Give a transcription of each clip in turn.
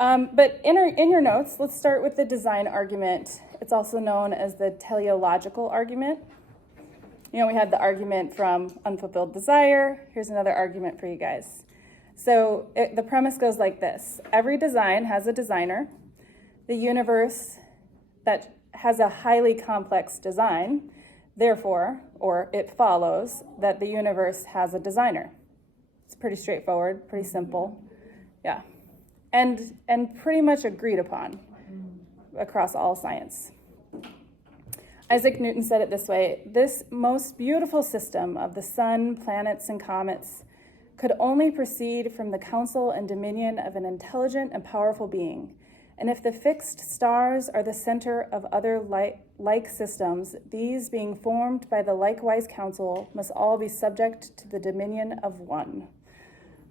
But in your notes, let's start with the design argument. It's also known as the teleological argument. You know, we had the argument from unfulfilled desire. Here's another argument for you guys. So the premise goes like this. Every design has a designer. The universe that has a highly complex design, therefore, or it follows, that the universe has a designer. It's pretty straightforward, pretty simple. Yeah. And pretty much agreed upon across all science. Isaac Newton said it this way: this most beautiful system of the sun, planets, and comets could only proceed from the counsel and dominion of an intelligent and powerful being. And if the fixed stars are the center of other like systems, these being formed by the likewise counsel must all be subject to the dominion of one.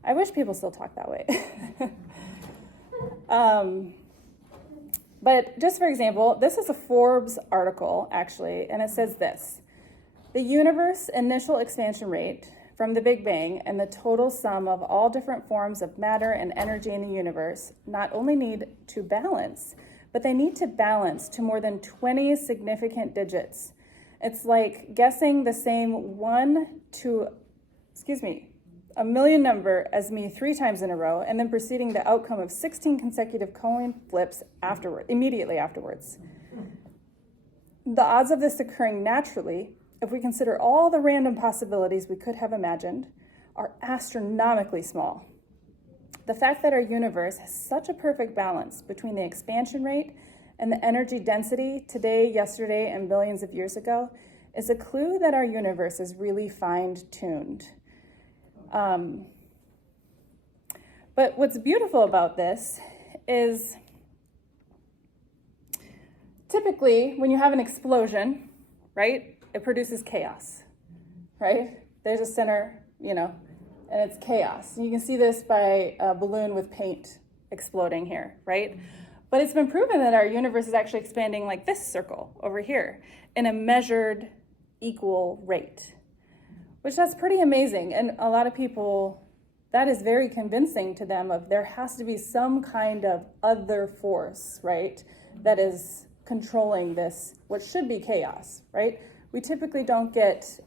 I wish people still talk that way. But just for example, this is a Forbes article, actually, and it says this: the universe initial expansion rate from the Big Bang and the total sum of all different forms of matter and energy in the universe not only need to balance, but they need to balance to more than 20 significant digits. It's like guessing the same 1 to, a million number as me 3 times in a row, and then proceeding the outcome of 16 consecutive coin flips immediately afterwards. The odds of this occurring naturally, if we consider all the random possibilities we could have imagined, are astronomically small. The fact that our universe has such a perfect balance between the expansion rate and the energy density today, yesterday, and billions of years ago is a clue that our universe is really fine-tuned. But what's beautiful about this is typically when you have an explosion, right, it produces chaos, right? There's a center, and it's chaos. And you can see this by a balloon with paint exploding here, right? But it's been proven that our universe is actually expanding like this circle over here in a measured equal rate, which that's pretty amazing. And a lot of people, that is very convincing to them of there has to be some kind of other force, right, that is controlling this, what should be chaos, right? We typically don't get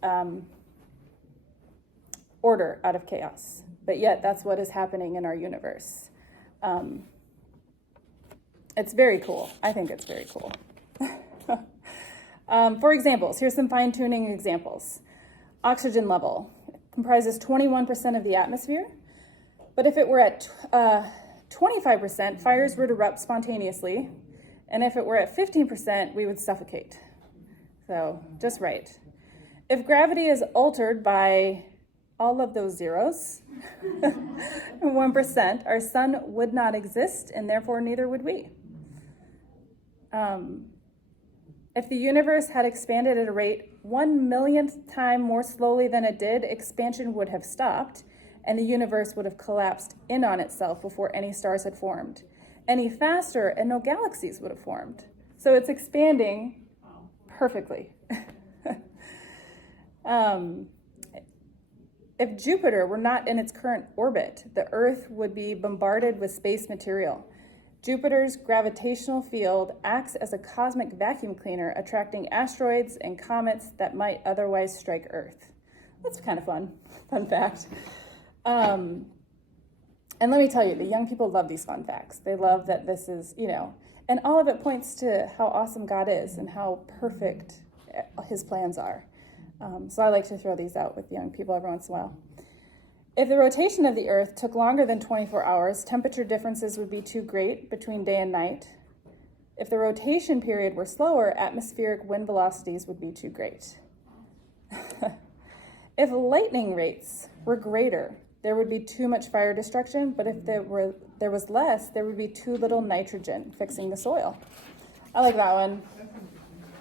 order out of chaos, but yet that's what is happening in our universe. It's very cool. I think it's very cool. For examples, here's some fine-tuning examples. Oxygen level comprises 21% of the atmosphere, but if it were at 25%, fires would erupt spontaneously, and if it were at 15%, we would suffocate. So, just right. If gravity is altered by all of those zeros, 1%, our sun would not exist, and therefore neither would we. If the universe had expanded at a rate 1,000,000th time more slowly than it did, expansion would have stopped, and the universe would have collapsed in on itself before any stars had formed. Any faster, and no galaxies would have formed. So it's expanding perfectly. If Jupiter were not in its current orbit, the Earth would be bombarded with space material. Jupiter's gravitational field acts as a cosmic vacuum cleaner, attracting asteroids and comets that might otherwise strike Earth. That's kind of fun fact. And let me tell you, the young people love these fun facts. They love that this is, and all of it points to how awesome God is and how perfect his plans are. So I like to throw these out with young people every once in a while. If the rotation of the Earth took longer than 24 hours, temperature differences would be too great between day and night. If the rotation period were slower, atmospheric wind velocities would be too great. If lightning rates were greater, there would be too much fire destruction, but if there was less, there would be too little nitrogen fixing the soil. I like that one.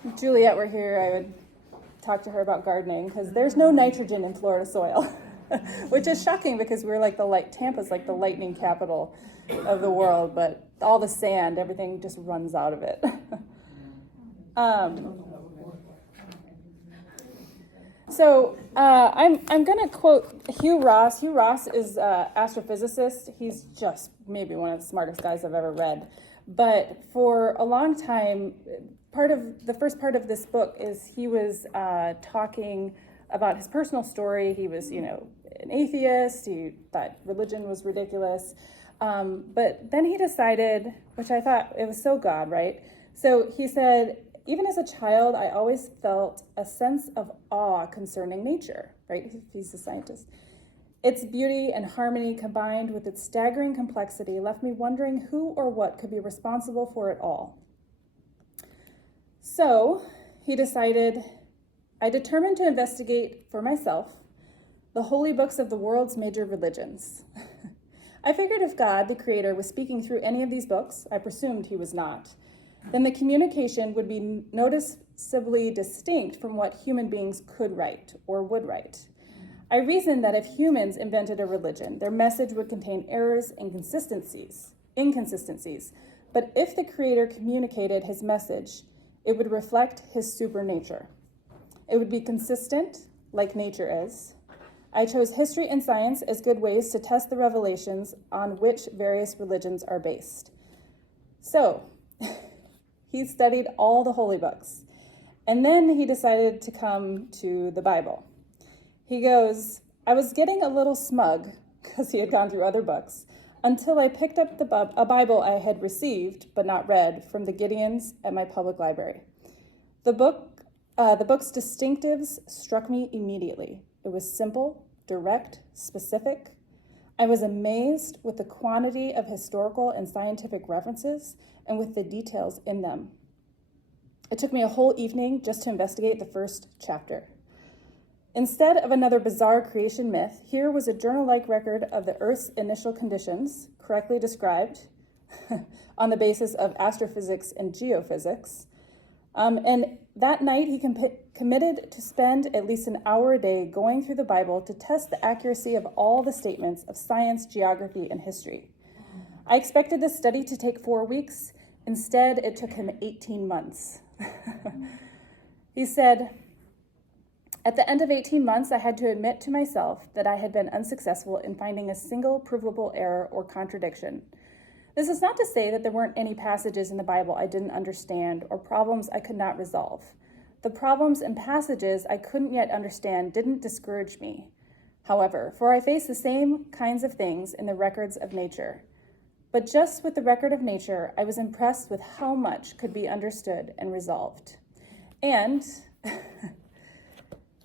If Juliet were here, I would talk to her about gardening, because there's no nitrogen in Florida soil, which is shocking because we're Tampa's like the lightning capital of the world, but all the sand, everything just runs out of it. So I'm going to quote Hugh Ross. Hugh Ross is an astrophysicist. He's just maybe one of the smartest guys I've ever read. But for a long time, the first part of this book is he was talking about his personal story. He was, an atheist. He thought religion was ridiculous. But then he decided, which I thought it was so God, right? So he said, even as a child, I always felt a sense of awe concerning nature, right? He's a scientist. Its beauty and harmony combined with its staggering complexity left me wondering who or what could be responsible for it all. So he decided, I determined to investigate for myself the holy books of the world's major religions. I figured if God, the creator, was speaking through any of these books, I presumed he was not, then the communication would be noticeably distinct from what human beings could write or would write. I reasoned that if humans invented a religion, their message would contain errors and inconsistencies. But if the creator communicated his message, it would reflect his supernature. It would be consistent, like nature is. I chose history and science as good ways to test the revelations on which various religions are based. So, he studied all the holy books, and then he decided to come to the Bible. He goes, I was getting a little smug, because he had gone through other books, until I picked up a Bible I had received, but not read, from the Gideons at my public library. The book's distinctives struck me immediately. It was simple, direct, specific. I was amazed with the quantity of historical and scientific references and with the details in them. It took me a whole evening just to investigate the first chapter. Instead of another bizarre creation myth, here was a journal-like record of the Earth's initial conditions, correctly described on the basis of astrophysics and geophysics. And that night, he committed to spend at least an hour a day going through the Bible to test the accuracy of all the statements of science, geography, and history. I expected this study to take 4 weeks. Instead, it took him 18 months. He said, at the end of 18 months, I had to admit to myself that I had been unsuccessful in finding a single provable error or contradiction. This is not to say that there weren't any passages in the Bible I didn't understand or problems I could not resolve. The problems and passages I couldn't yet understand didn't discourage me. However, for I face the same kinds of things in the records of nature. But just with the record of nature, I was impressed with how much could be understood and resolved. And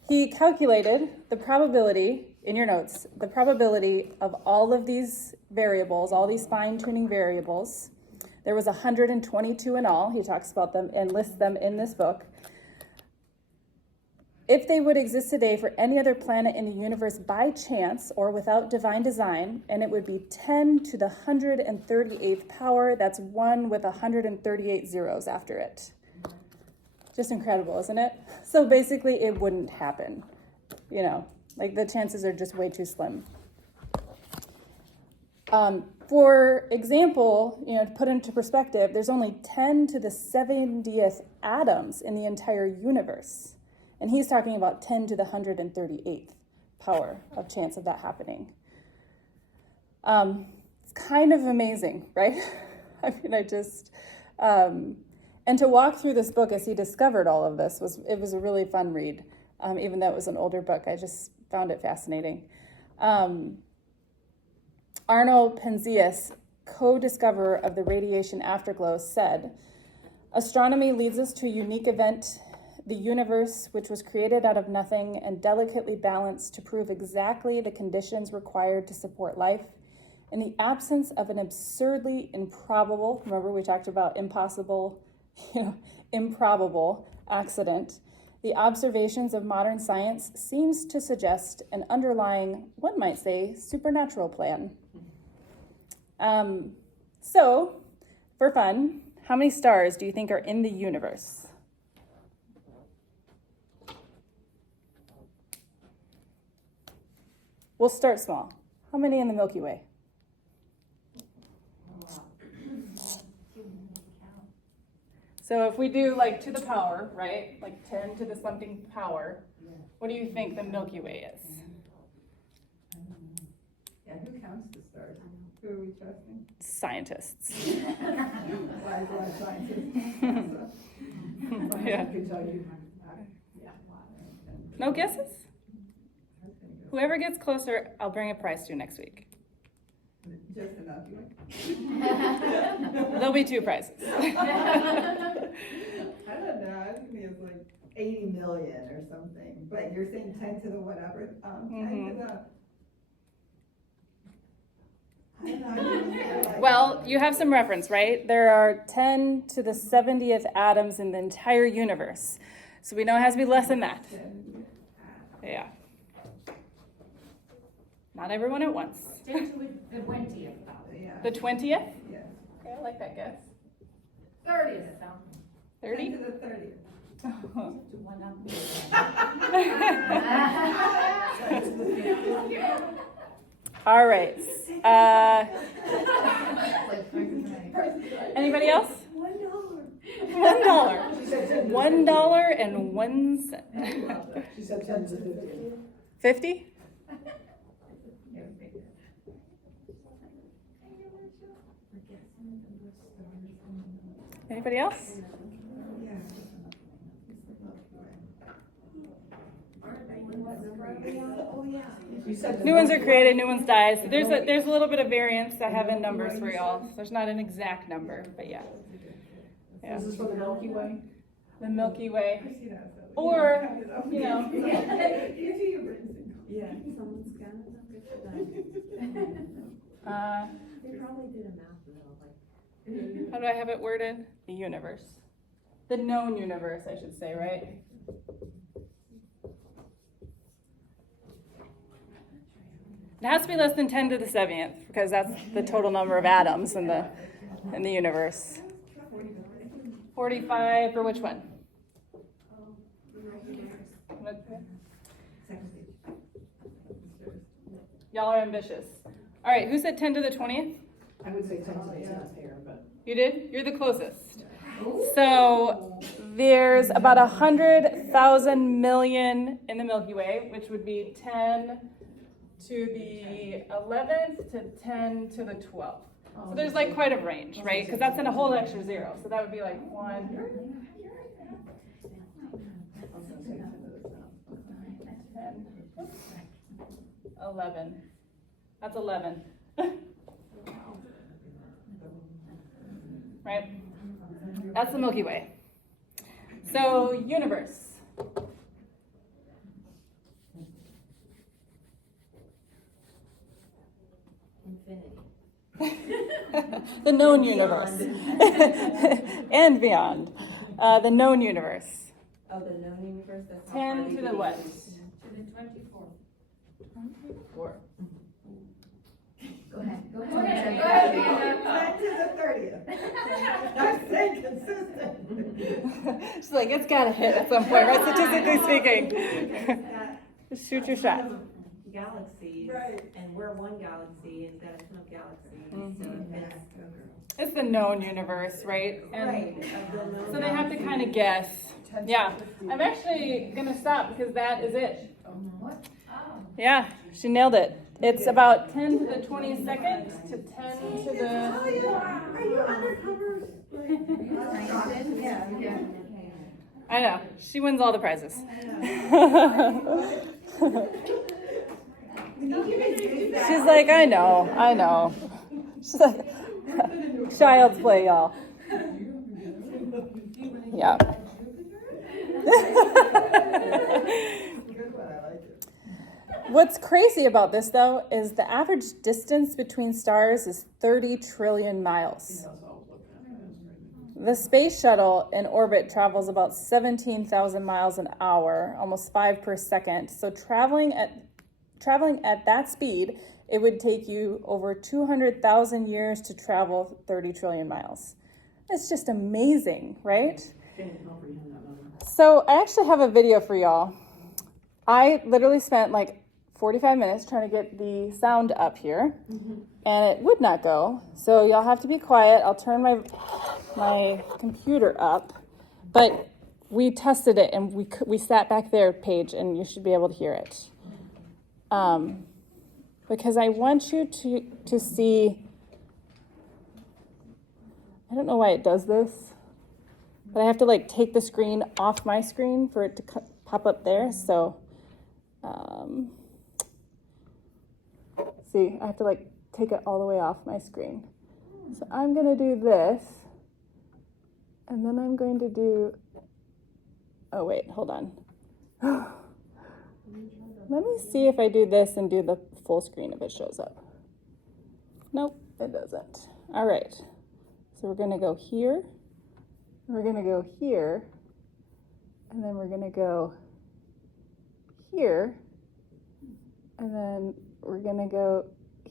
he calculated the probability, in your notes, the probability of all of these variables, all these fine-tuning variables. There was 122 in all. He talks about them and lists them in this book. If they would exist today for any other planet in the universe by chance or without divine design, and it would be 10 to the 138th power, that's 1 with 138 zeros after it. Just incredible, isn't it? So basically it wouldn't happen. Like the chances are just way too slim. For example, to put into perspective, there's only 10 to the 70th atoms in the entire universe. And he's talking about 10 to the 138th power of chance of that happening. It's kind of amazing, right? And to walk through this book as he discovered all of this was a really fun read. Even though it was an older book, I just found it fascinating. Arno Penzias, co-discoverer of the radiation afterglow, said, astronomy leads us to a unique event, the universe, which was created out of nothing and delicately balanced to prove exactly the conditions required to support life. In the absence of an absurdly improbable, remember we talked about impossible, improbable accident, the observations of modern science seems to suggest an underlying, one might say, supernatural plan. So, for fun, how many stars do you think are in the universe? We'll start small. How many in the Milky Way? So if we do like to the power, right? Like 10 to the something power, what do you think the Milky Way is? Yeah, who counts the stars? Who are we trusting? Scientists. Why is that scientists? Yeah. Could tell you. No guesses? Whoever gets closer, I'll bring a prize to next week. Just enough, you There'll be 2 prizes. I don't know, I think it's like 80 million or something, but you're saying 10 to the whatever, 10 to the. I don't know. Well, you have some reference, right? There are 10 to the 70th atoms in the entire universe. So we know it has to be less than that. Yeah. Not everyone at once. Stick to the 20th. Yeah. The 20th? Yes. Okay, I like that guess. 30th. 30? 10 to the 30th. All right. Anybody else? $1. $1.01. She said 10 to 50. 50? Anybody else? New ones are created, new ones die. So there's a little bit of variance I have in numbers for y'all. There's not an exact number, but yeah. This is for the Milky Way? The Milky Way. I see that. Or, you know. Yeah. Someone's got it, good for them. They probably did a math though, like. How do I have it worded? The universe. The known universe, I should say, right? It has to be less than 10 to the 70th because that's the total number of atoms in the universe. 45 for which one? Y'all are ambitious. All right, who said 10 to the 20th? I would say 10 to the 10th here, but. You did? You're the closest. So there's about 100,000 million in the Milky Way, which would be 10 to the 11th to 10 to the 12th. So there's like quite a range, right? Because that's in a whole extra zero. So that would be like 1, 10, 11. That's 11. Right? That's the Milky Way. So, universe. Infinity. The known universe. And beyond. The known universe. Oh, the known universe, that's. 10 to the what? To the 24th. 4. Go ahead. Go ahead. 10 to the 30th. I'm staying consistent. She's like, it's got to hit at some point, right? Statistically speaking. Just shoot your shot. Galaxies. Right. And we're one galaxy, it's got a ton of galaxies, so It's the known universe, right? And Right. so they have to kind of guess. Yeah. I'm actually going to stop because that is it. What? Oh. Yeah, she nailed it. It's about 10 to the 22nd to 10 to the... Are you undercover? Yeah. I know. She wins all the prizes. She's like, I know. She's like, child's play, y'all. Yeah. What's crazy about this, though, is the average distance between stars is 30 trillion miles. The space shuttle in orbit travels about 17,000 miles an hour, almost 5 per second. So traveling at that speed, it would take you over 200,000 years to travel 30 trillion miles. It's just amazing, right? So I actually have a video for y'all. I literally spent like 45 minutes trying to get the sound up here, and it would not go. So y'all have to be quiet. I'll turn my computer up, but we tested it and we sat back there, Paige, and you should be able to hear it. Because I want you to see. I don't know why it does this, but I have to like take the screen off my screen for it to pop up there. So, see, I have to like take it all the way off my screen. So I'm going to do this, and then I'm going to do, oh wait, hold on. Let me see if I do this and do the full screen if it shows up. Nope, it doesn't. All right. So we're going to go here, we're going to go here, and then we're going to go here, and then we're going to go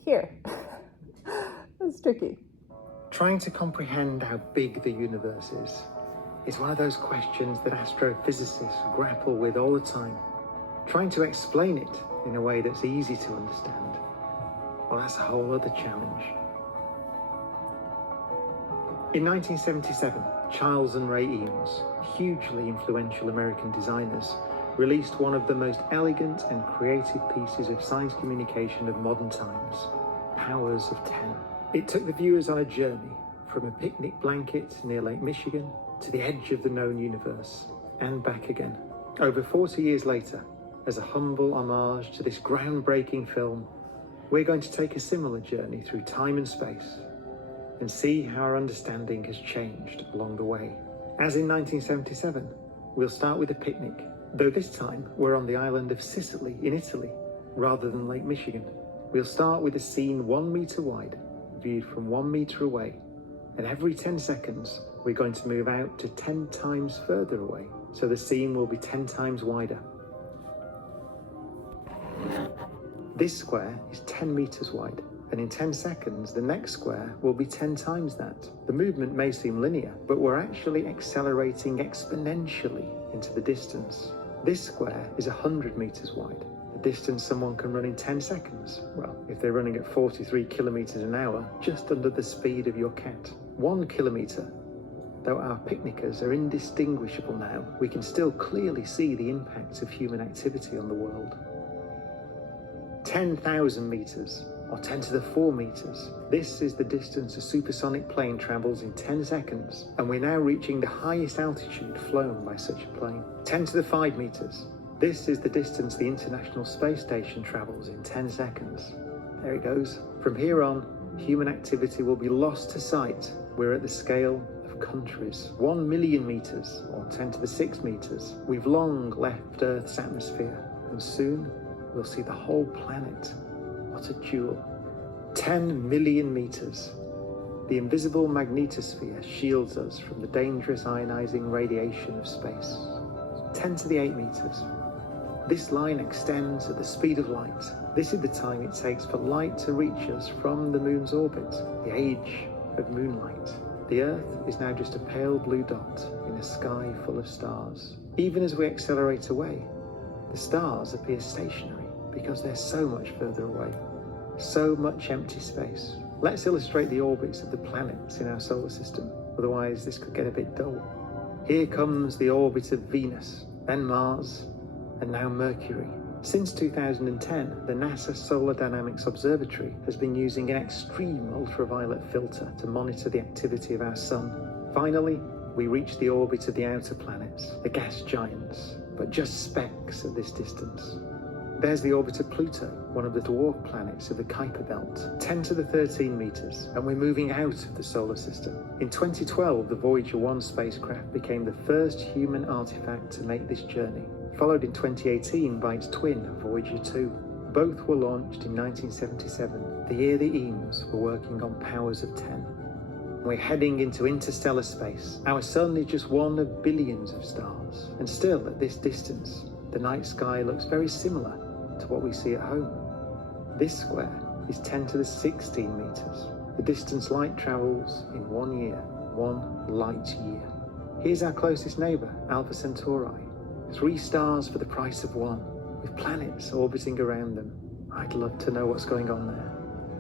here. That's tricky. Trying to comprehend how big the universe is one of those questions that astrophysicists grapple with all the time. Trying to explain it in a way that's easy to understand, well, that's a whole other challenge. In 1977, Charles and Ray Eames, hugely influential American designers, released one of the most elegant and creative pieces of science communication of modern times, Powers of 10. It took the viewers on a journey from a picnic blanket near Lake Michigan to the edge of the known universe and back again. Over 40 years later, as a humble homage to this groundbreaking film, we're going to take a similar journey through time and space and see how our understanding has changed along the way. As in 1977, we'll start with a picnic, though this time we're on the island of Sicily in Italy, rather than Lake Michigan. We'll start with a scene 1 meter wide, viewed from 1 meter away, and every 10 seconds, we're going to move out to 10 times further away, so the scene will be 10 times wider. This square is 10 meters wide, and in 10 seconds, the next square will be 10 times that. The movement may seem linear, but we're actually accelerating exponentially into the distance. This square is 100 meters wide, a distance someone can run in 10 seconds. Well, if they're running at 43 kilometers an hour, just under the speed of your cat. 1 kilometer. Though our picnickers are indistinguishable now, we can still clearly see the impact of human activity on the world. 10,000 meters, or 10 to the 4 meters. This is the distance a supersonic plane travels in 10 seconds, and we're now reaching the highest altitude flown by such a plane. 10 to the 5 meters. This is the distance the International Space Station travels in 10 seconds. There it goes. From here on, human activity will be lost to sight. We're at the scale of countries. 1 million meters, or 10 to the 6 meters. We've long left Earth's atmosphere, and soon we'll see the whole planet. What a jewel. 10 million meters. The invisible magnetosphere shields us from the dangerous ionizing radiation of space. 10 to the 8 meters. This line extends at the speed of light. This is the time it takes for light to reach us from the moon's orbit, the age of moonlight. The Earth is now just a pale blue dot in a sky full of stars. Even as we accelerate away, the stars appear stationary because they're so much further away. So much empty space. Let's illustrate the orbits of the planets in our solar system, otherwise this could get a bit dull. Here comes the orbit of Venus, then Mars, and now Mercury. Since 2010, the NASA Solar Dynamics Observatory has been using an extreme ultraviolet filter to monitor the activity of our sun. Finally, we reach the orbit of the outer planets, the gas giants, but just specks at this distance. There's the orbit of Pluto, one of the dwarf planets of the Kuiper Belt, 10 to the 13 meters, and we're moving out of the solar system. In 2012, the Voyager 1 spacecraft became the first human artifact to make this journey, followed in 2018 by its twin, Voyager 2. Both were launched in 1977, the year the Eames were working on Powers of 10. We're heading into interstellar space. Our sun is just one of billions of stars, and still at this distance, the night sky looks very similar to what we see at home. This square is 10 to the 16 meters, the distance light travels in 1 year, 1 light year. Here's our closest neighbor, Alpha Centauri. 3 stars for the price of 1, with planets orbiting around them. I'd love to know what's going on there.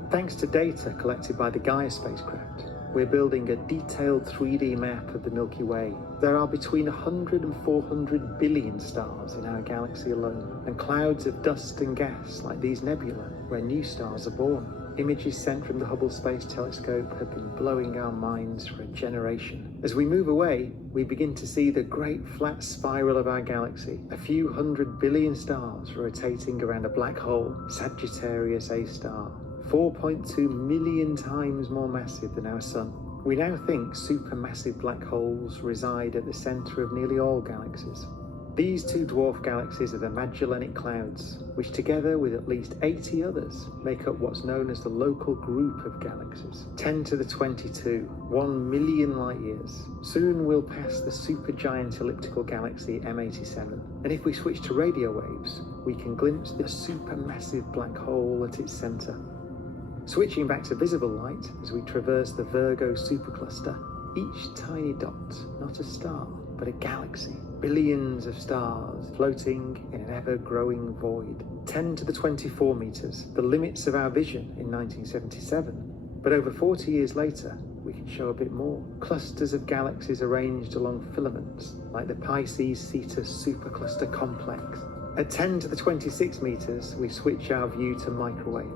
Thanks to data collected by the Gaia spacecraft, we're building a detailed 3D map of the Milky Way. There are between 100 and 400 billion stars in our galaxy alone, and clouds of dust and gas like these nebulae where new stars are born. Images sent from the Hubble Space Telescope have been blowing our minds for a generation. As we move away, we begin to see the great flat spiral of our galaxy, a few 100 billion stars rotating around a black hole, Sagittarius A star, 4.2 million times more massive than our Sun. We now think supermassive black holes reside at the centre of nearly all galaxies. These two dwarf galaxies are the Magellanic Clouds, which together with at least 80 others make up what's known as the local group of galaxies. 10 to the 22, 1 million light years. Soon we'll pass the supergiant elliptical galaxy M87. And if we switch to radio waves, we can glimpse the supermassive black hole at its centre. Switching back to visible light as we traverse the Virgo supercluster, each tiny dot, not a star, but a galaxy. Billions of stars floating in an ever-growing void. 10 to the 24 meters, the limits of our vision in 1977. But over 40 years later, we can show a bit more. Clusters of galaxies arranged along filaments, like the Pisces Cetus supercluster complex. At 10 to the 26 meters, we switch our view to microwave,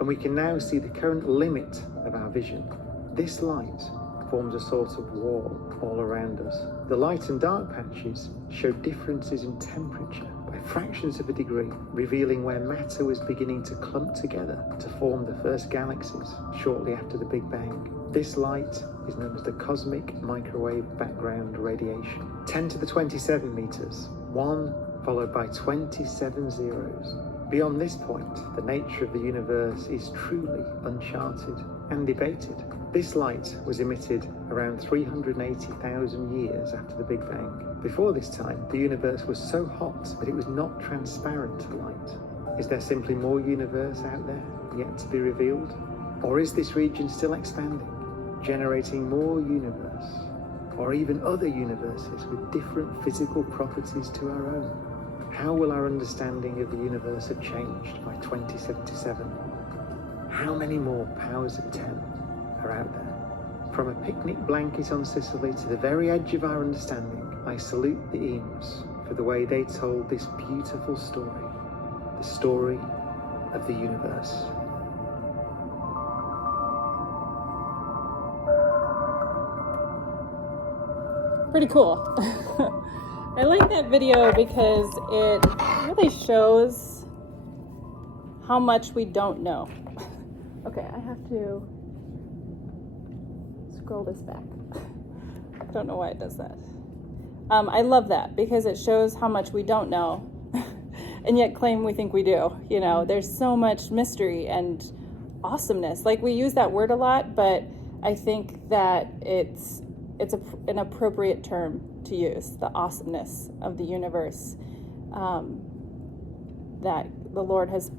and we can now see the current limit of our vision. This light forms a sort of wall all around us. The light and dark patches show differences in temperature by fractions of a degree, revealing where matter was beginning to clump together to form the first galaxies shortly after the Big Bang. This light is known as the cosmic microwave background radiation. 10 to the 27 meters, 1 followed by 27 zeros. Beyond this point, the nature of the universe is truly uncharted and debated. This light was emitted around 380,000 years after the Big Bang. Before this time, the universe was so hot that it was not transparent to light. Is there simply more universe out there yet to be revealed? Or is this region still expanding, generating more universe, or even other universes with different physical properties to our own? How will our understanding of the universe have changed by 2077? How many more powers of 10 are out there? From a picnic blanket on Sicily to the very edge of our understanding, I salute the Eames for the way they told this beautiful story, the story of the universe. Pretty cool. I like that video because it really shows how much we don't know. Okay, I have to scroll this back. I don't know why it does that. I love that because it shows how much we don't know and yet claim we think we do. You know, there's so much mystery and awesomeness. Like, we use that word a lot, but I think that it's an appropriate term to use, the awesomeness of the universe that the Lord has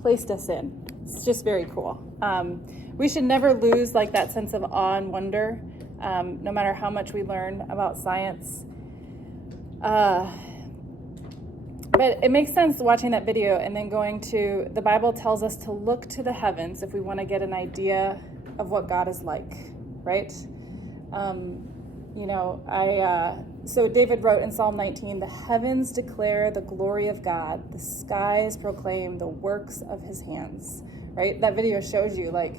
placed us in. It's just very cool. We should never lose like that sense of awe and wonder, no matter how much we learn about science. But it makes sense watching that video and then going to, the Bible tells us to look to the heavens if we want to get an idea of what God is like, right? So David wrote in Psalm 19, "The heavens declare the glory of God. The skies proclaim the works of his hands," right? That video shows you like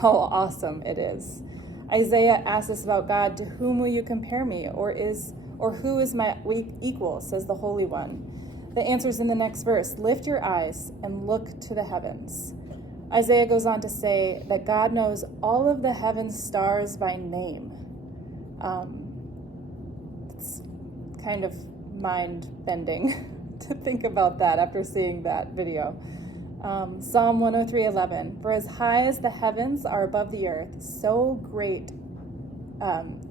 how awesome it is. Isaiah asks us about God, "To whom will you compare me? Or who is my equal?" says the Holy One. The answer's in the next verse. "Lift your eyes and look to the heavens." Isaiah goes on to say that God knows all of the heaven's stars by name. It's kind of mind-bending to think about that after seeing that video. Psalm 103:11, "For as high as the heavens are above the earth, so great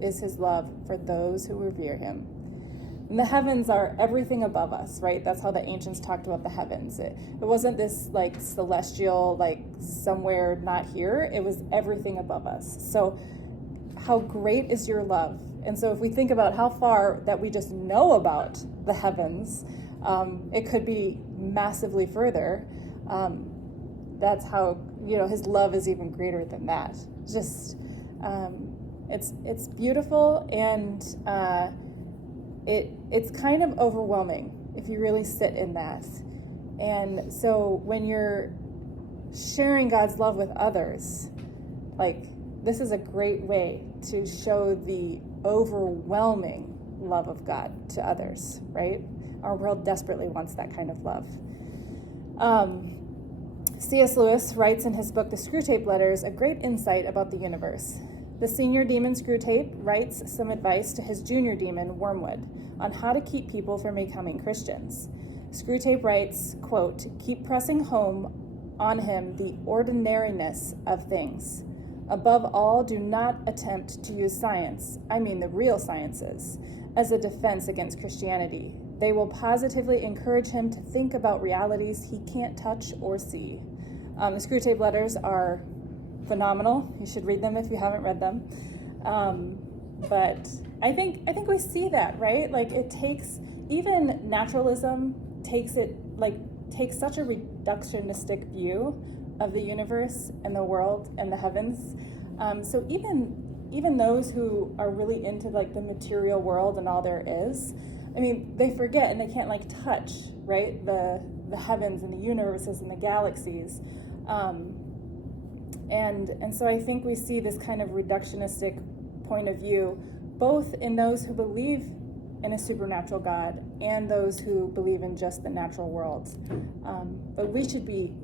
is his love for those who revere him." And the heavens are everything above us, right? That's how the ancients talked about the heavens. It wasn't this like celestial, like somewhere not here. It was everything above us. So how great is your love? And so if we think about how far that we just know about the heavens, It could be massively further. That's how, his love is even greater than that. Just, it's beautiful, and it's kind of overwhelming if you really sit in that. And so when you're sharing God's love with others, like, this is a great way to show the overwhelming love of God to others, right? Our world desperately wants that kind of love. C.S. Lewis writes in his book, The Screwtape Letters, a great insight about the universe. The senior demon Screwtape writes some advice to his junior demon, Wormwood, on how to keep people from becoming Christians. Screwtape writes, quote, keep pressing home on him the ordinariness of things. Above all, do not attempt to use science, I mean the real sciences, as a defense against Christianity. They will positively encourage him to think about realities he can't touch or see. The Screwtape Letters are phenomenal. You should read them if you haven't read them. But I think we see that, right? Like, it takes, even naturalism takes such a reductionistic view of the universe and the world and the heavens. So even those who are really into like the material world and all there is, I mean, they forget and they can't like touch, right, the heavens and the universes and the galaxies. And so I think we see this kind of reductionistic point of view, both in those who believe in a supernatural God and those who believe in just the natural world. But we should be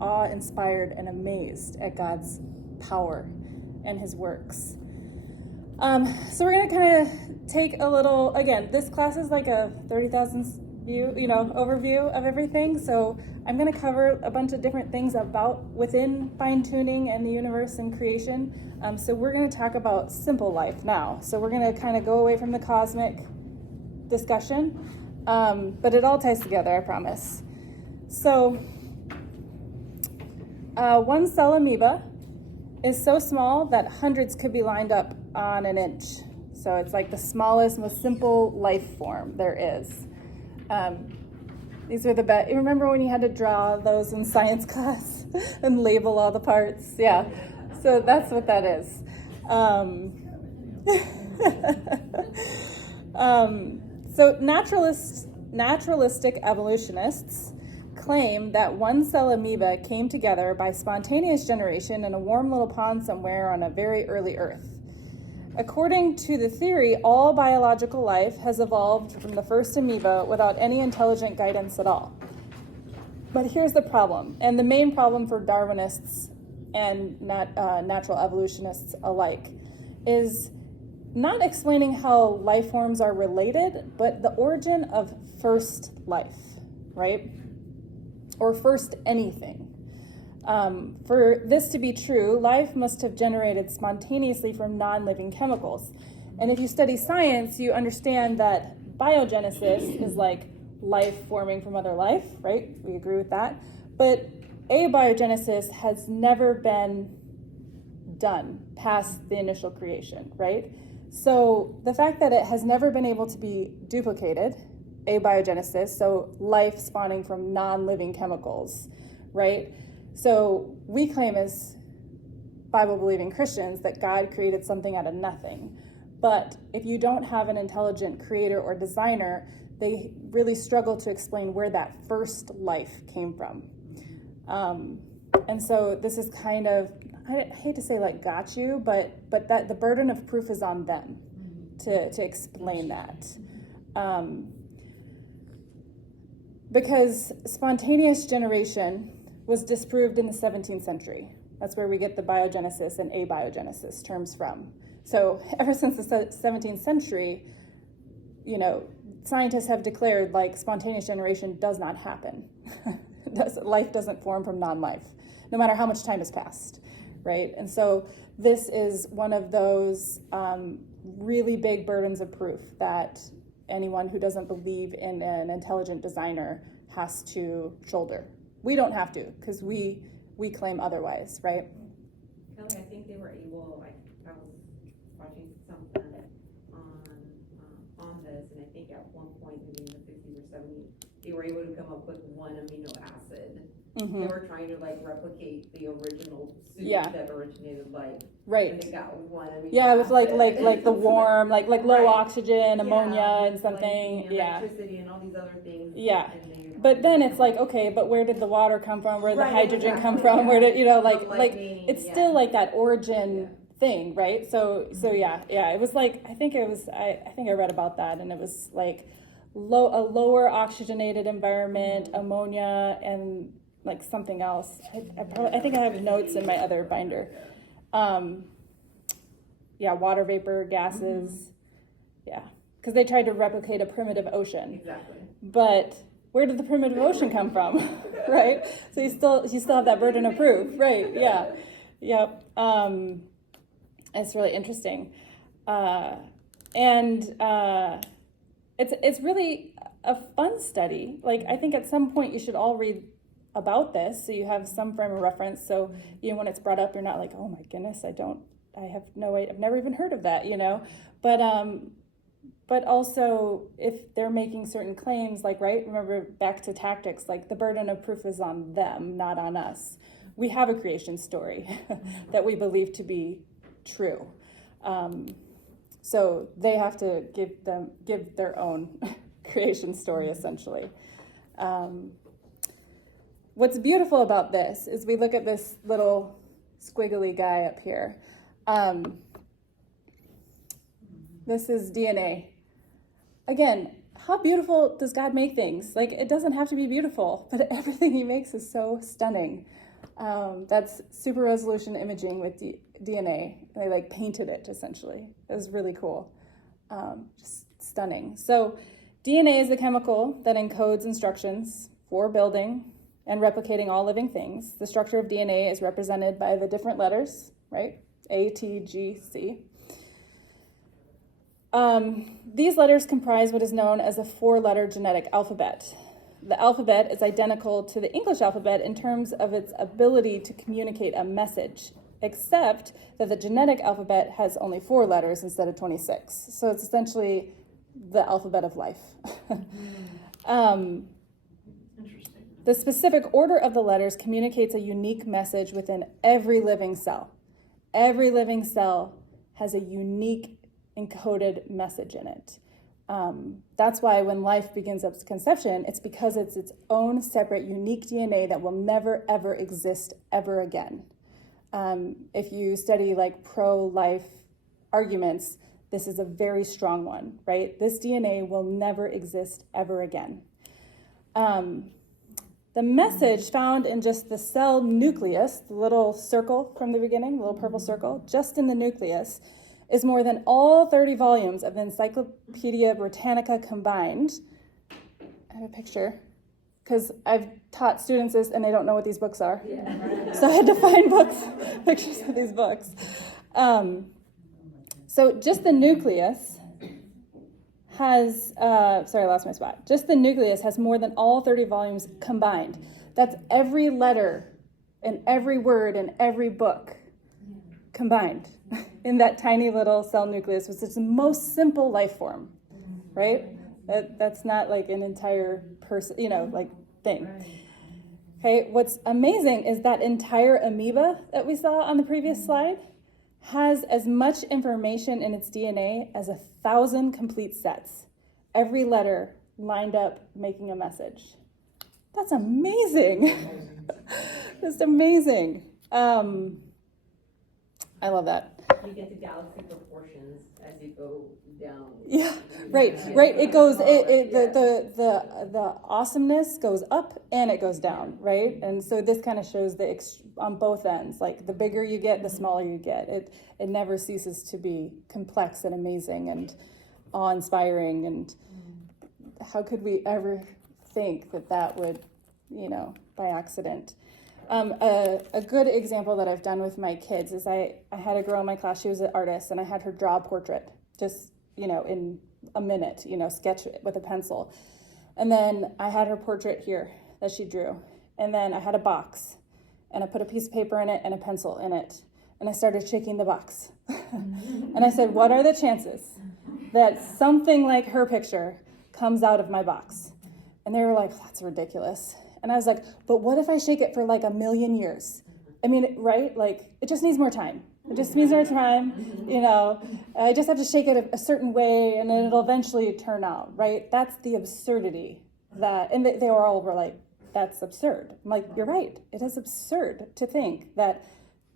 awe-inspired and amazed at God's power and his works. So we're going to kind of take a little, again, this class is like a 30,000 view, overview of everything. So I'm going to cover a bunch of different things about within fine-tuning and the universe and creation. So we're going to talk about simple life now. So we're going to kind of go away from the cosmic discussion, but it all ties together, I promise. So one cell amoeba is so small that hundreds could be lined up on an inch. So it's like the smallest, most simple life form there is. These are the best. You remember when you had to draw those in science class and label all the parts? Yeah. So that's what that is. So naturalistic evolutionists claim that one cell amoeba came together by spontaneous generation in a warm little pond somewhere on a very early Earth. According to the theory, all biological life has evolved from the first amoeba without any intelligent guidance at all. But here's the problem, and the main problem for Darwinists and natural evolutionists alike, is not explaining how life forms are related, but the origin of first life, right? Or first anything. For this to be true, life must have generated spontaneously from non-living chemicals. And if you study science, you understand that biogenesis is like life forming from other life, right? We agree with that. But abiogenesis has never been done past the initial creation, right? So the fact that it has never been able to be duplicated, abiogenesis, so life spawning from non-living chemicals, right? So we claim as Bible-believing Christians that God created something out of nothing. But if you don't have an intelligent creator or designer, they really struggle to explain where that first life came from. And so this is kind of, I hate to say like got you, but that the burden of proof is on them to explain that. Because spontaneous generation was disproved in the 17th century. That's where we get the biogenesis and abiogenesis terms from. So ever since the 17th century, scientists have declared like spontaneous generation does not happen. Life doesn't form from non-life, no matter how much time has passed, right? And so this is one of those really big burdens of proof that anyone who doesn't believe in an intelligent designer has to shoulder. We don't have to, because we claim otherwise, right? Kelly, I think they were able, I was watching something on this, and I think at one point, maybe in the 50s or they were able to come up with one amino acid. Mhm. They were trying to like replicate the original soup Yeah. that originated life. And Right. they got one amino Yeah, with like acid. the warm, like low Right. oxygen, ammonia, Yeah, and something. like, Yeah. electricity and all these other things. Yeah. And they- But then it's like, okay, but where did the water come from? Where did the Right, hydrogen come exactly, from? yeah. Where did, you know, The like lightning, it's yeah. still like that origin Yeah. thing, right? So yeah, it was like, I think I read about that, and it was like a lower oxygenated environment, ammonia, and like something else. I think I have notes in my other binder. Water vapor, gases, yeah, because they tried to replicate a primitive ocean. Exactly. But where did the primitive ocean come from, right? So you still have that burden of proof, right? Yeah, yep. It's really interesting, it's really a fun study. Like, I think at some point you should all read about this so you have some frame of reference. So when it's brought up, you're not like, oh my goodness, I've never even heard of that, But also, if they're making certain claims, like, right, remember back to tactics, like the burden of proof is on them, not on us. We have a creation story that we believe to be true. So they have to give their own creation story, essentially. What's beautiful about this is we look at this little squiggly guy up here. This is DNA. Again, how beautiful does God make things? Like, it doesn't have to be beautiful, but everything he makes is so stunning. That's super resolution imaging with DNA. They like painted it, essentially. It was really cool. Just stunning. So DNA is a chemical that encodes instructions for building and replicating all living things. The structure of DNA is represented by the different letters, right? A, T, G, C. These letters comprise what is known as a 4-letter genetic alphabet. The alphabet is identical to the English alphabet in terms of its ability to communicate a message, except that the genetic alphabet has only 4 letters instead of 26. So it's essentially the alphabet of life. Interesting. The specific order of the letters communicates a unique message within every living cell. Every living cell has a unique encoded message in it. That's why when life begins up to conception, it's because it's its own separate, unique DNA that will never, ever exist ever again. If you study like pro-life arguments, this is a very strong one, right? This DNA will never exist ever again. The message found in just the cell nucleus, the little circle from the beginning, the little purple circle, just in the nucleus, is more than all 30 volumes of the Encyclopedia Britannica combined. I have a picture, because I've taught students this and they don't know what these books are. Yeah. So I had to find pictures of these books. So just the nucleus has, sorry, I lost my spot. Just the nucleus has more than all 30 volumes combined. That's every letter and every word in every book combined in that tiny little cell nucleus, which is the most simple life form, right? That's not like an entire person, like thing. Okay, what's amazing is that entire amoeba that we saw on the previous slide has as much information in its DNA as 1,000 complete sets. Every letter lined up making a message. That's amazing. Just amazing. I love that. You get to galaxy proportions as you go down. Yeah, right. It goes. The awesomeness goes up and it goes down, right? And so this kind of shows on both ends. Like the bigger you get, the smaller you get. It never ceases to be complex and amazing and awe-inspiring. And how could we ever think that would, by accident? A good example that I've done with my kids is I had a girl in my class, she was an artist, and I had her draw a portrait, just, in a minute, sketch it with a pencil. And then I had her portrait here that she drew. And then I had a box, and I put a piece of paper in it and a pencil in it. And I started shaking the box. And I said, what are the chances that something like her picture comes out of my box? And they were like, that's ridiculous. And I was like, but what if I shake it for like 1 million years? I mean, right? Like, it just needs more time. It just needs more time, you know. I just have to shake it a certain way, and then it'll eventually turn out, right? That's the absurdity that, and they all were like, that's absurd. I'm like, you're right. It is absurd to think that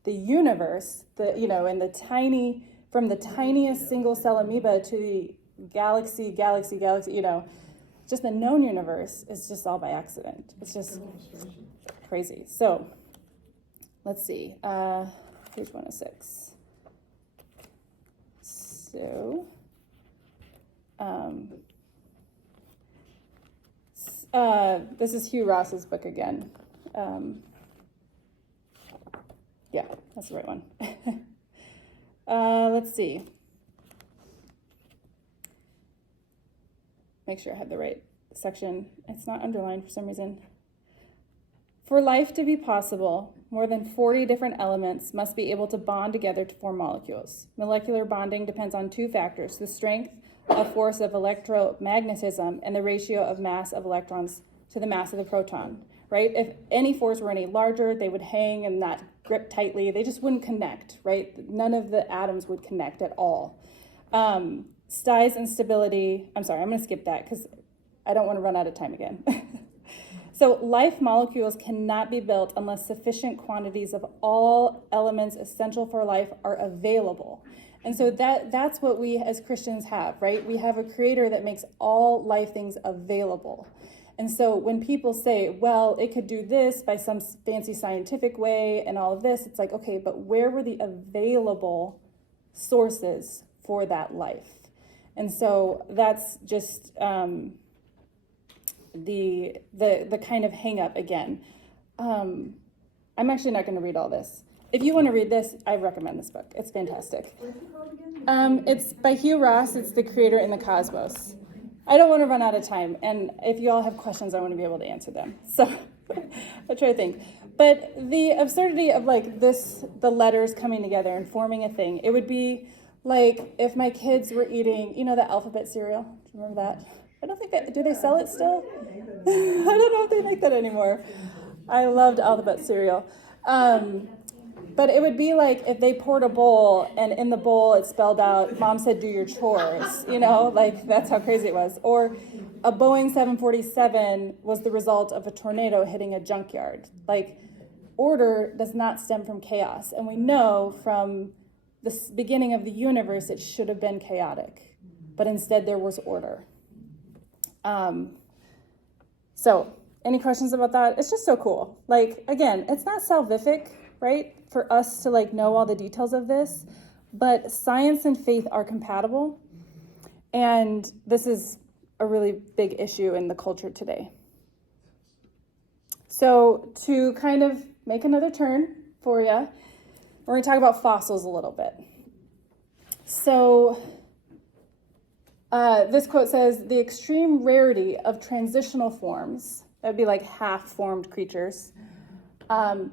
the universe, in the tiny, from the tiniest single cell amoeba to the galaxy, just the known universe is just all by accident. It's just crazy. So let's see, page 106. So, this is Hugh Ross's book again. Yeah, that's the right one. Let's see. Make sure I have the right section. It's not underlined for some reason. For life to be possible, more than 40 different elements must be able to bond together to form molecules. Molecular bonding depends on 2 factors: the strength of force of electromagnetism and the ratio of mass of electrons to the mass of the proton, right? If any force were any larger, they would hang and not grip tightly. They just wouldn't connect, right? None of the atoms would connect at all. Size and stability, I'm sorry, I'm going to skip that because I don't want to run out of time again. So life molecules cannot be built unless sufficient quantities of all elements essential for life are available. And so that's what we as Christians have, right? We have a creator that makes all life things available. And so when people say, well, it could do this by some fancy scientific way and all of this, it's like, okay, but where were the available sources for that life? And so that's just the kind of hang up again. I'm actually not going to read all this. If you want to read this, I recommend this book. It's fantastic. It's by Hugh Ross. It's The Creator in the Cosmos. I don't want to run out of time, and if you all have questions, I want to be able to answer them. So I try to think. But the absurdity of like this, the letters coming together and forming a thing, it would be like if my kids were eating, the alphabet cereal. Do you remember that? I don't think do they sell it still? I don't know if they make that anymore. I loved alphabet cereal. But it would be like if they poured a bowl and in the bowl it spelled out, Mom said, do your chores, like that's how crazy it was. Or a Boeing 747 was the result of a tornado hitting a junkyard. Like order does not stem from chaos. And we know from the beginning of the universe, it should have been chaotic, but instead there was order. So any questions about that? It's just so cool. Like, again, it's not salvific, right? For us to like know all the details of this, but science and faith are compatible. And this is a really big issue in the culture today. So to kind of make another turn for you, we're going to talk about fossils a little bit. So this quote says, the extreme rarity of transitional forms, that would be like half-formed creatures,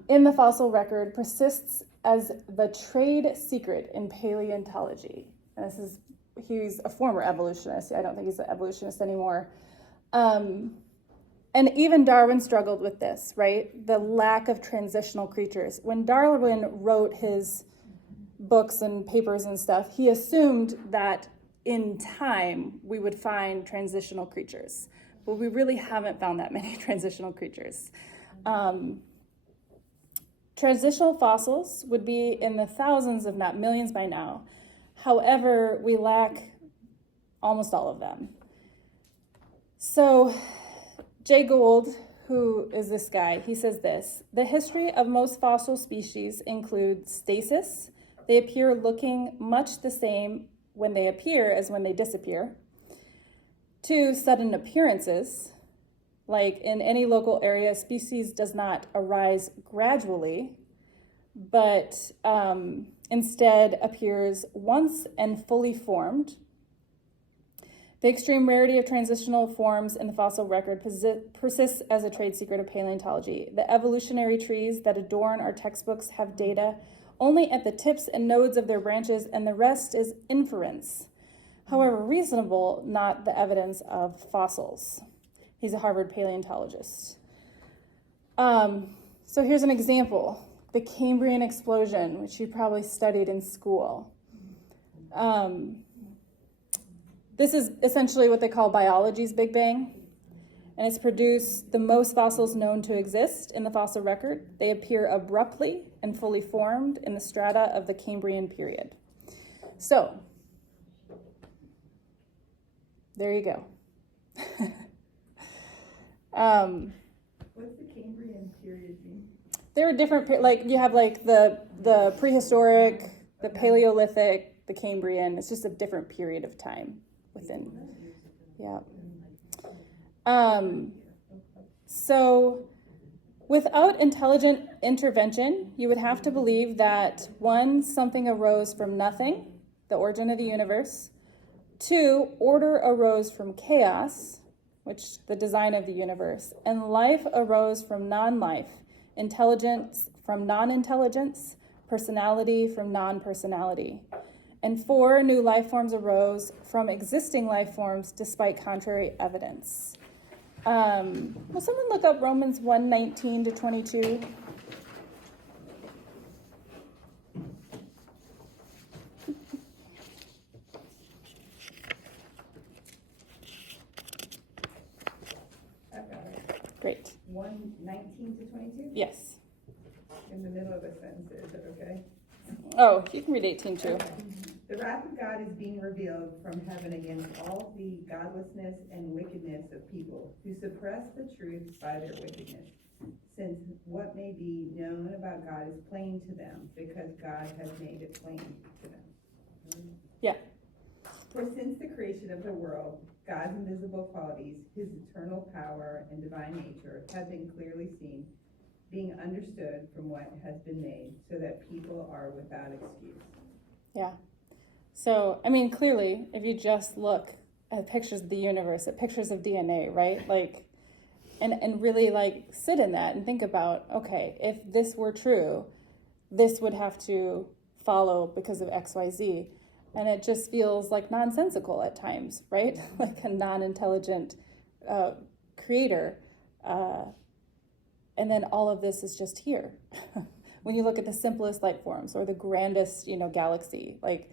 in the fossil record persists as the trade secret in paleontology. And he's a former evolutionist. I don't think he's an evolutionist anymore. And even Darwin struggled with this, right? The lack of transitional creatures. When Darwin wrote his books and papers and stuff, he assumed that in time we would find transitional creatures. But we really haven't found that many transitional creatures. Transitional fossils would be in the thousands, if not millions by now. However, we lack almost all of them. So Jay Gould, who is this guy, he says this: the history of most fossil species includes stasis. They appear looking much the same when they appear as when they disappear. 2, sudden appearances. Like in any local area, a species does not arise gradually, but instead appears once and fully formed. The extreme rarity of transitional forms in the fossil record persists as a trade secret of paleontology. The evolutionary trees that adorn our textbooks have data only at the tips and nodes of their branches, and the rest is inference. However reasonable, not the evidence of fossils. He's a Harvard paleontologist. So here's an example. The Cambrian explosion, which you probably studied in school. This is essentially what they call biology's Big Bang, and it's produced the most fossils known to exist in the fossil record. They appear abruptly and fully formed in the strata of the Cambrian period. So, there you go. What's the Cambrian period mean? There are different, like you have like the prehistoric, the Paleolithic, the Cambrian. It's just a different period of time within. Yeah. So without intelligent intervention, you would have to believe that 1, something arose from nothing, the origin of the universe. 2, order arose from chaos, which the design of the universe, and life arose from non-life, intelligence from non-intelligence, personality from non-personality. And 4, new life forms arose from existing life forms despite contrary evidence. Will someone look up Romans 1:19-22? I've got it. Great. 1:19-22? Yes. In the middle of a sentence, is it okay? Oh, you can read 18 too. The wrath of God is being revealed from heaven against all the godlessness and wickedness of people who suppress the truth by their wickedness, since what may be known about God is plain to them, because God has made it plain to them. Yeah. For since the creation of the world, God's invisible qualities, his eternal power and divine nature, have been clearly seen, being understood from what has been made, so that people are without excuse. Yeah. So, I mean, clearly, if you just look at pictures of the universe, at pictures of DNA, right? Like, and really like sit in that and think about, okay, if this were true, this would have to follow because of X, Y, Z. And it just feels like nonsensical at times, right? Like a non-intelligent creator. And then all of this is just here. When you look at the simplest light forms or the grandest, galaxy, like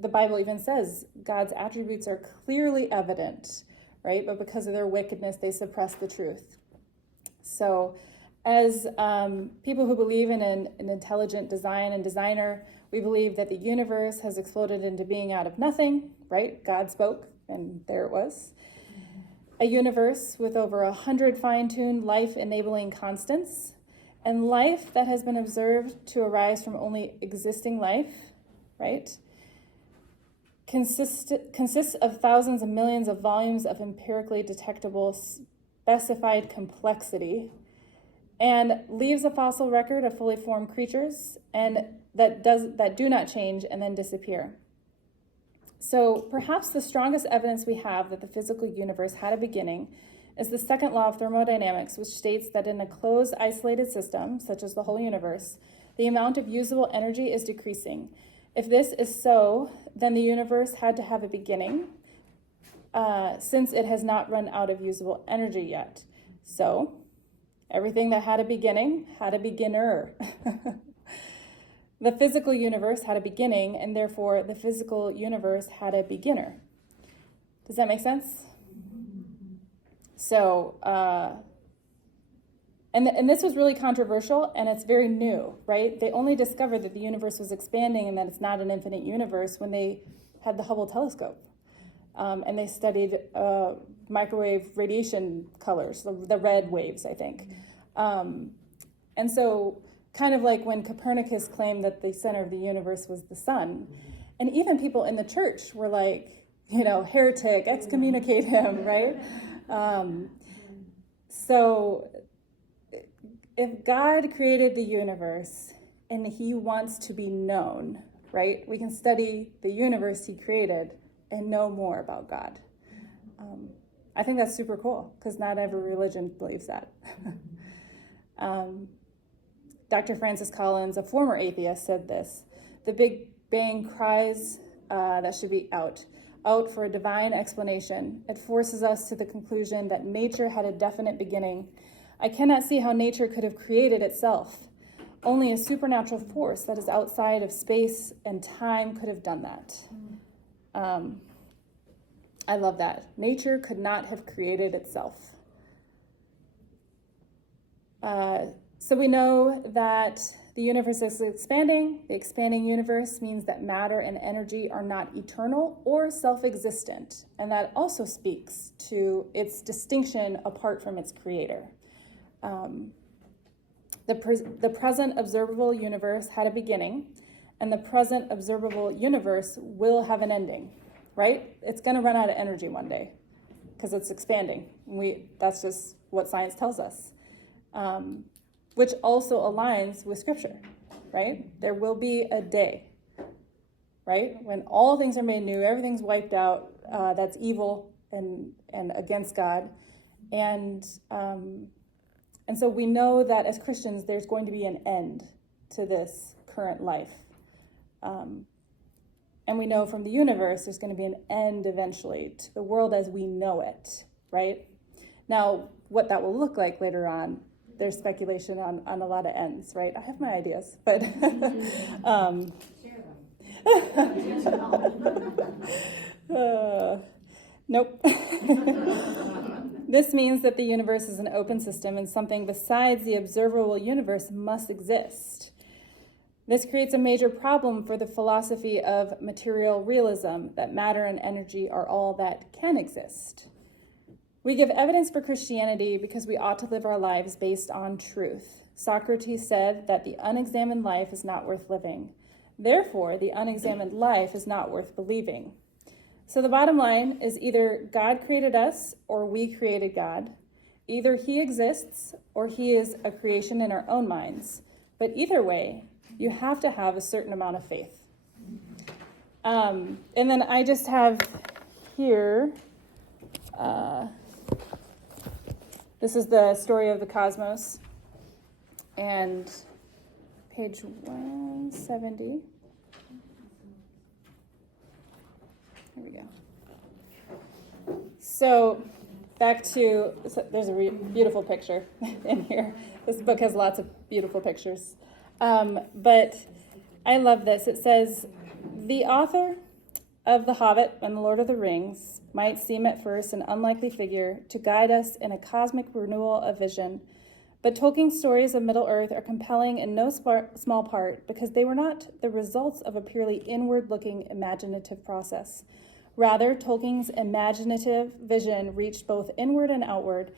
the Bible even says God's attributes are clearly evident, right? But because of their wickedness, they suppress the truth. So as people who believe in an intelligent design and designer, we believe that the universe has exploded into being out of nothing, right? God spoke, and there it was. A universe with over 100 fine-tuned life-enabling constants, and life that has been observed to arise from only existing life, right? Consists of thousands of millions of volumes of empirically detectable specified complexity, and leaves a fossil record of fully formed creatures and that do not change and then disappear. So perhaps the strongest evidence we have that the physical universe had a beginning is the second law of thermodynamics, which states that in a closed, isolated system, such as the whole universe, the amount of usable energy is decreasing. If this is so, then the universe had to have a beginning, since it has not run out of usable energy yet. So everything that had a beginning had a beginner. The physical universe had a beginning, and therefore the physical universe had a beginner. Does that make sense? So, and this was really controversial, and it's very new, right? They only discovered that the universe was expanding and that it's not an infinite universe when they had the Hubble telescope. And they studied microwave radiation colors, the red waves, I think. And so kind of like when Copernicus claimed that the center of the universe was the sun. And even people in the church were like, heretic, excommunicate him, right? So if God created the universe and he wants to be known, right? We can study the universe he created and know more about God. I think that's super cool because not every religion believes that. Dr. Francis Collins, a former atheist, said this: "The Big Bang cries that should be out. out for a divine explanation. It forces us to the conclusion that nature had a definite beginning. I cannot see how nature could have created itself. Only a supernatural force that is outside of space and time could have done that. I love that. Nature could not have created itself. So we know that the universe is expanding. The expanding universe means that matter and energy are not eternal or self-existent. And that also speaks to its distinction apart from its creator. The present observable universe had a beginning, and the present observable universe will have an ending, right? It's going to run out of energy one day because it's expanding. That's just what science tells us, which also aligns with Scripture, right? There will be a day, right, when all things are made new, everything's wiped out, that's evil and against God, and so we know that as Christians, there's going to be an end to this current life. And we know from the universe, there's going to be an end eventually to the world as we know it, right? Now, what that will look like later on, there's speculation on a lot of ends, right? I have my ideas, but nope. This means that the universe is an open system and something besides the observable universe must exist. This creates a major problem for the philosophy of material realism, that matter and energy are all that can exist. We give evidence for Christianity because we ought to live our lives based on truth. Socrates said that the unexamined life is not worth living. Therefore, the unexamined life is not worth believing. So the bottom line is either God created us or we created God. Either he exists or he is a creation in our own minds. But either way, you have to have a certain amount of faith. And then I just have here, this is the story of the cosmos, and page 170. Here we go. So back to, there's a beautiful picture in here. This book has lots of beautiful pictures. But I love this. It says, the author of The Hobbit and The Lord of the Rings might seem at first an unlikely figure to guide us in a cosmic renewal of vision, but Tolkien's stories of Middle-earth are compelling in no small part because they were not the results of a purely inward-looking imaginative process. Rather, Tolkien's imaginative vision reached both inward and outward,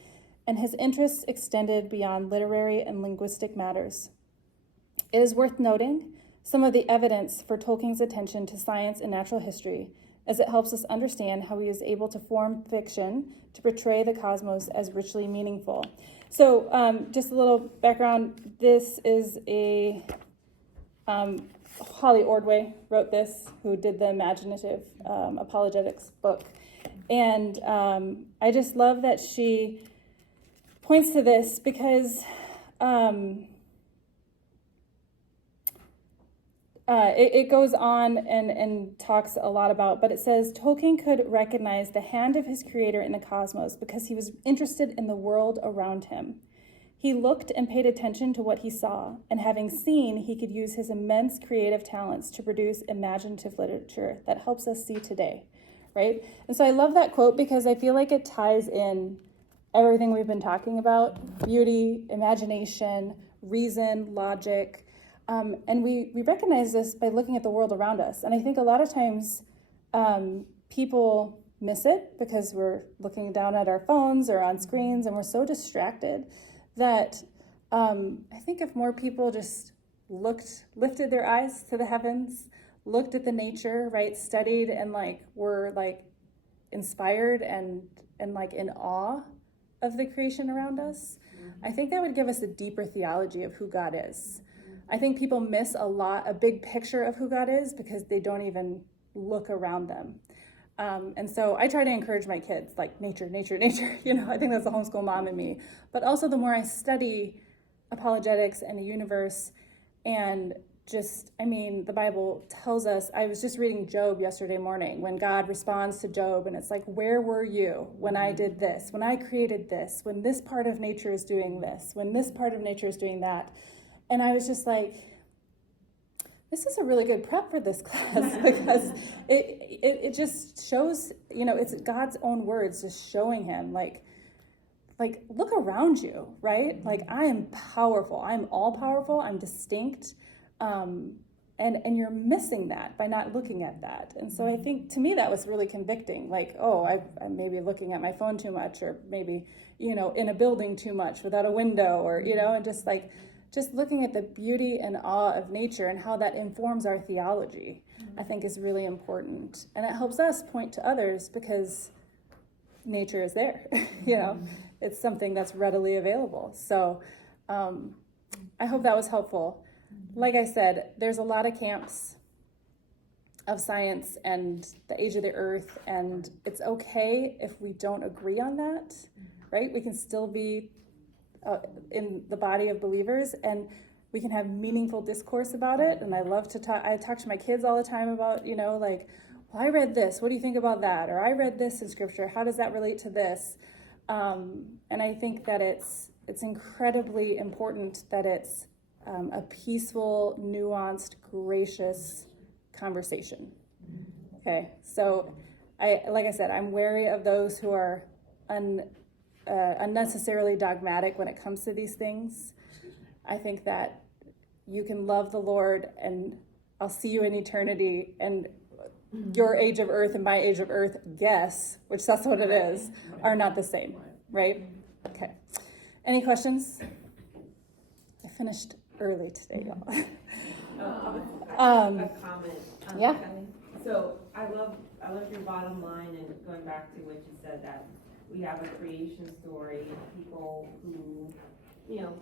and his interests extended beyond literary and linguistic matters. It is worth noting some of the evidence for Tolkien's attention to science and natural history, as it helps us understand how he is able to form fiction to portray the cosmos as richly meaningful. So just a little background, this is Holly Ordway wrote this, who did the imaginative apologetics book. And I just love that she points to this because it goes on and talks a lot about, but it says, Tolkien could recognize the hand of his creator in the cosmos because he was interested in the world around him. He looked and paid attention to what he saw, and having seen, he could use his immense creative talents to produce imaginative literature that helps us see today, right? And so I love that quote because I feel like it ties in everything we've been talking about: beauty, imagination, reason, logic. And we recognize this by looking at the world around us. And I think a lot of times people miss it because we're looking down at our phones or on screens and we're so distracted that I think if more people just lifted their eyes to the heavens, looked at the nature, right, studied and were inspired and in awe of the creation around us, I think that would give us a deeper theology of who God is. I think people miss a big picture of who God is because they don't even look around them. And so I try to encourage my kids, nature, nature, nature. I think that's the homeschool mom in me. But also the more I study apologetics and the universe and just, I mean, the Bible tells us, I was just reading Job yesterday morning when God responds to Job, and it's like, where were you when I did this, when I created this, when this part of nature is doing this, when this part of nature is doing that? And I was just like, this is a really good prep for this class because it just shows, you know, it's God's own words just showing him like look around you, right? Like, I am powerful, I'm all powerful, I'm distinct, and you're missing that by not looking at that. And so I think, to me, that was really convicting. Like, oh, I'm maybe looking at my phone too much, or maybe, you know, in a building too much without a window, or, you know, and just looking at the beauty and awe of nature and how that informs our theology, I think is really important. And it helps us point to others because nature is there, you know, it's something that's readily available. So I hope that was helpful. Like I said, there's a lot of camps of science and the age of the earth, and it's okay if we don't agree on that, right? We can still be in the body of believers, and we can have meaningful discourse about it. And I love to talk, I talk to my kids all the time about, you know, like, well, I read this, what do you think about that? Or I read this in scripture, how does that relate to this? And I think that it's incredibly important that it's a peaceful, nuanced, gracious conversation. Okay, so like I said, I'm wary of those who are unnecessarily dogmatic when it comes to these things. I think that you can love the Lord and I'll see you in eternity, and your age of earth and my age of earth, guess, which that's what it is, are not the same, right? Okay. Any questions? I finished early today, y'all. A comment. Yeah. Kelly. So I love your bottom line, and going back to what you said, that we have a creation story. People who, you know,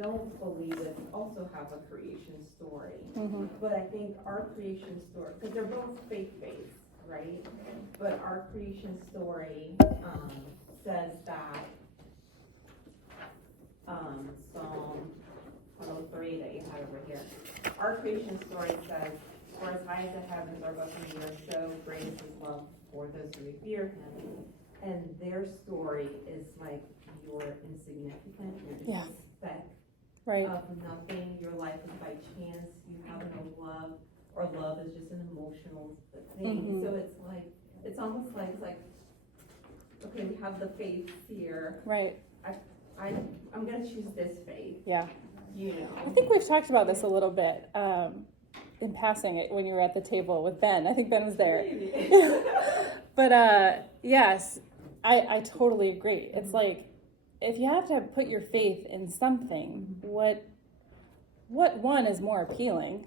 don't believe it also have a creation story. Mm-hmm. But I think our creation story, because they're both faith-based, right? But our creation story says that Psalm 103 that you have over here. Our creation story says, "For as high as the heavens are above the earth, so great is his love for those who revere him." And their story is like, you're insignificant, you're Yeah. just a speck Right. of nothing. Your life is by chance. You have no love, or love is just an emotional thing. Mhm. So it's like, it's almost like, okay, we have the faith here. Right. I'm gonna choose this faith. Yeah. You know. I think we've talked about this a little bit in passing it when you were at the table with Ben. I think Ben was there. But yes, I totally agree. It's like, if you have to put your faith in something, what one is more appealing,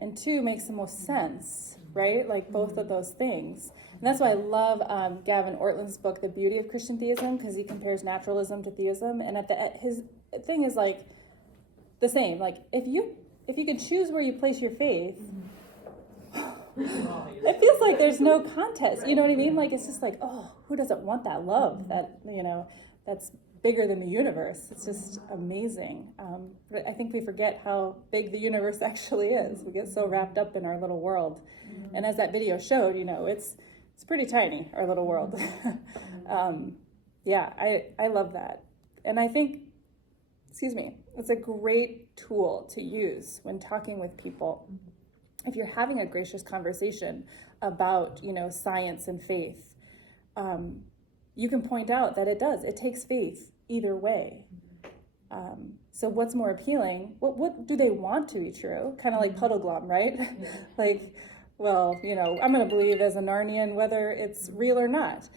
and two makes the most sense, right? Like both of those things. And that's why I love Gavin Ortland's book, The Beauty of Christian Theism, because he compares naturalism to theism. And his thing is like the same. Like if you could choose where you place your faith, it feels like there's no contest. You know what I mean? Like, it's just like, oh, who doesn't want that love that, you know, that's bigger than the universe? It's just amazing. But I think we forget how big the universe actually is. We get so wrapped up in our little world. And as that video showed, you know, it's pretty tiny, our little world. Yeah, I love that. And I think, it's a great tool to use when talking with people. If you're having a gracious conversation about, you know, science and faith, you can point out that it takes faith either way. So what's more appealing? What do they want to be true? Kind of like Puddle Glum, right? Like, well, you know, I'm going to believe as a Narnian whether it's real or not.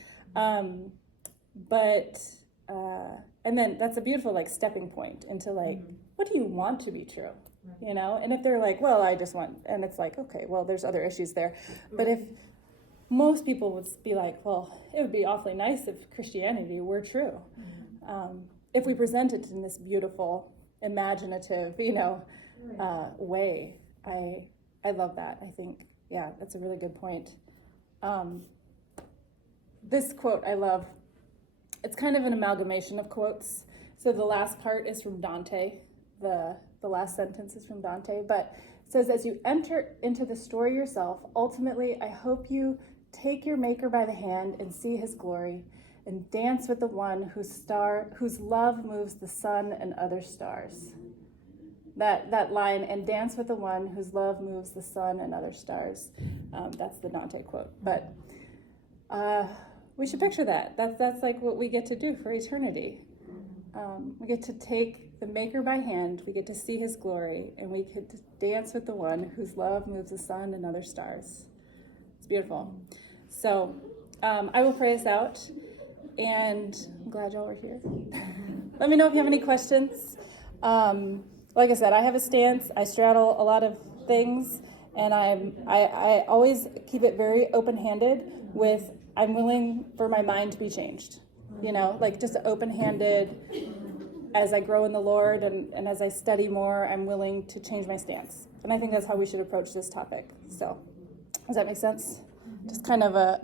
And then that's a beautiful like stepping point into like, what do you want to be true? You know, and if they're like, well, I just want, and it's like, okay, well, there's other issues there. But if most people would be like, well, it would be awfully nice if Christianity were true. If we present it in this beautiful, imaginative, you know, way. I love that. I think, yeah, that's a really good point. This quote I love. It's kind of an amalgamation of quotes. So the last part is from Dante. The last sentence is from Dante, but it says, as you enter into the story yourself, ultimately, I hope you take your Maker by the hand and see his glory, and dance with the one whose love moves the sun and other stars. That line, and dance with the one whose love moves the sun and other stars. That's the Dante quote. But we should picture that. That's like what we get to do for eternity. We get to take the Maker by hand, we get to see his glory, and we get to dance with the one whose love moves the sun and other stars. It's beautiful. So I will pray us out, and I'm glad y'all were here. Let me know if you have any questions. Like I said, I have a stance. I straddle a lot of things, and I always keep it very open-handed with, I'm willing for my mind to be changed. Like just open-handed, as I grow in the Lord and as I study more, I'm willing to change my stance. And I think that's how we should approach this topic. So, does that make sense? Just kind of a